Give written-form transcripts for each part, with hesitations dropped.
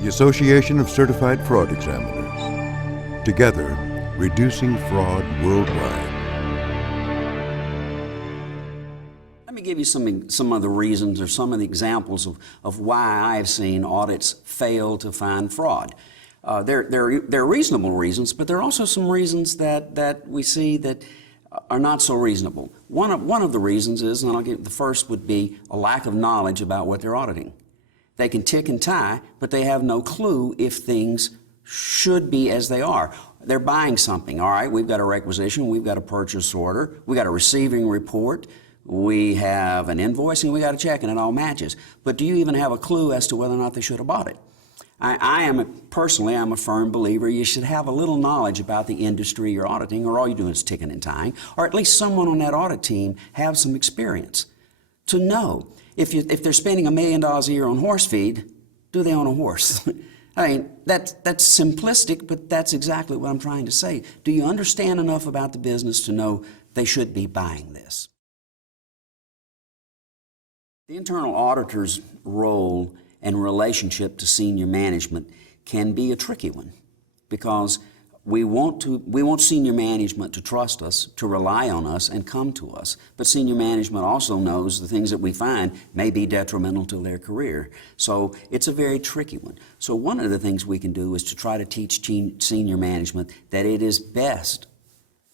the Association of Certified Fraud Examiners. Together, reducing fraud worldwide. Let me give you some of the reasons or some of the examples of why I have seen audits fail to find fraud. There are reasonable reasons, but there are also some reasons that we see that are not so reasonable. One of the reasons is, and the first would be a lack of knowledge about what they're auditing. They can tick and tie, but they have no clue if things should be as they are. They're buying something. All right, we've got a requisition, we've got a purchase order, we've got a receiving report, we have an invoice, and we got a check, and it all matches. But do you even have a clue as to whether or not they should have bought it? Personally, I'm a firm believer you should have a little knowledge about the industry you're auditing, or all you're doing is ticking and tying, or at least someone on that audit team have some experience to know if they're spending $1 million a year on horse feed, do they own a horse? I mean, that's simplistic, but that's exactly what I'm trying to say. Do you understand enough about the business to know they should be buying this? The internal auditor's role and relationship to senior management can be a tricky one, because we want senior management to trust us, to rely on us, and come to us. But senior management also knows the things that we find may be detrimental to their career. So it's a very tricky one. So one of the things we can do is to try to teach senior management that it is best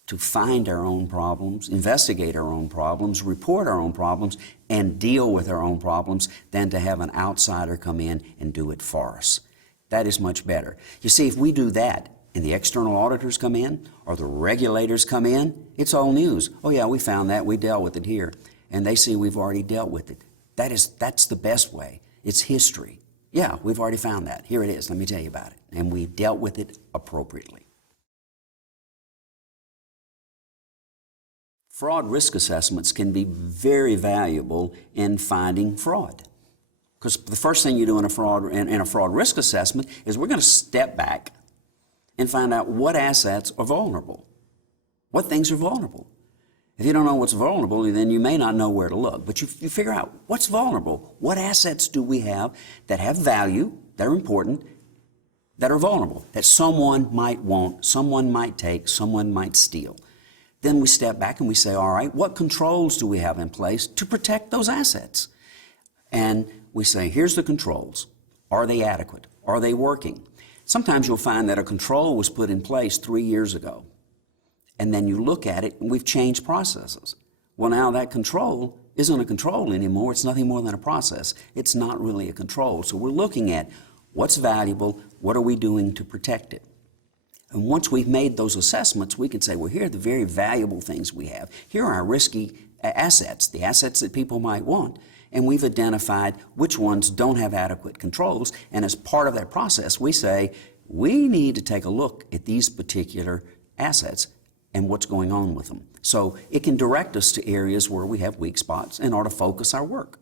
to find our own problems, investigate our own problems, report our own problems, and deal with our own problems than to have an outsider come in and do it for us. That is much better. You see, if we do that and the external auditors come in or the regulators come in, it's all news. Oh yeah, we found that, we dealt with it here. And they see we've already dealt with it. That's the best way. It's history. Yeah, we've already found that. Here it is, let me tell you about it. And we dealt with it appropriately. Fraud risk assessments can be very valuable in finding fraud. Because the first thing you do in a fraud risk assessment is we're going to step back and find out what assets are vulnerable. What things are vulnerable? If you don't know what's vulnerable, then you may not know where to look. But you figure out what's vulnerable. What assets do we have that have value, that are important, that are vulnerable, that someone might want, someone might take, someone might steal. Then we step back and we say, all right, what controls do we have in place to protect those assets? And we say, here's the controls. Are they adequate? Are they working? Sometimes you'll find that a control was put in place 3 years ago. And then you look at it and we've changed processes. Well, now that control isn't a control anymore. It's nothing more than a process. It's not really a control. So we're looking at what's valuable, what are we doing to protect it? And once we've made those assessments, we can say, well, here are the very valuable things we have. Here are our risky assets, the assets that people might want. And we've identified which ones don't have adequate controls. And as part of that process, we say, we need to take a look at these particular assets and what's going on with them. So it can direct us to areas where we have weak spots in order to focus our work.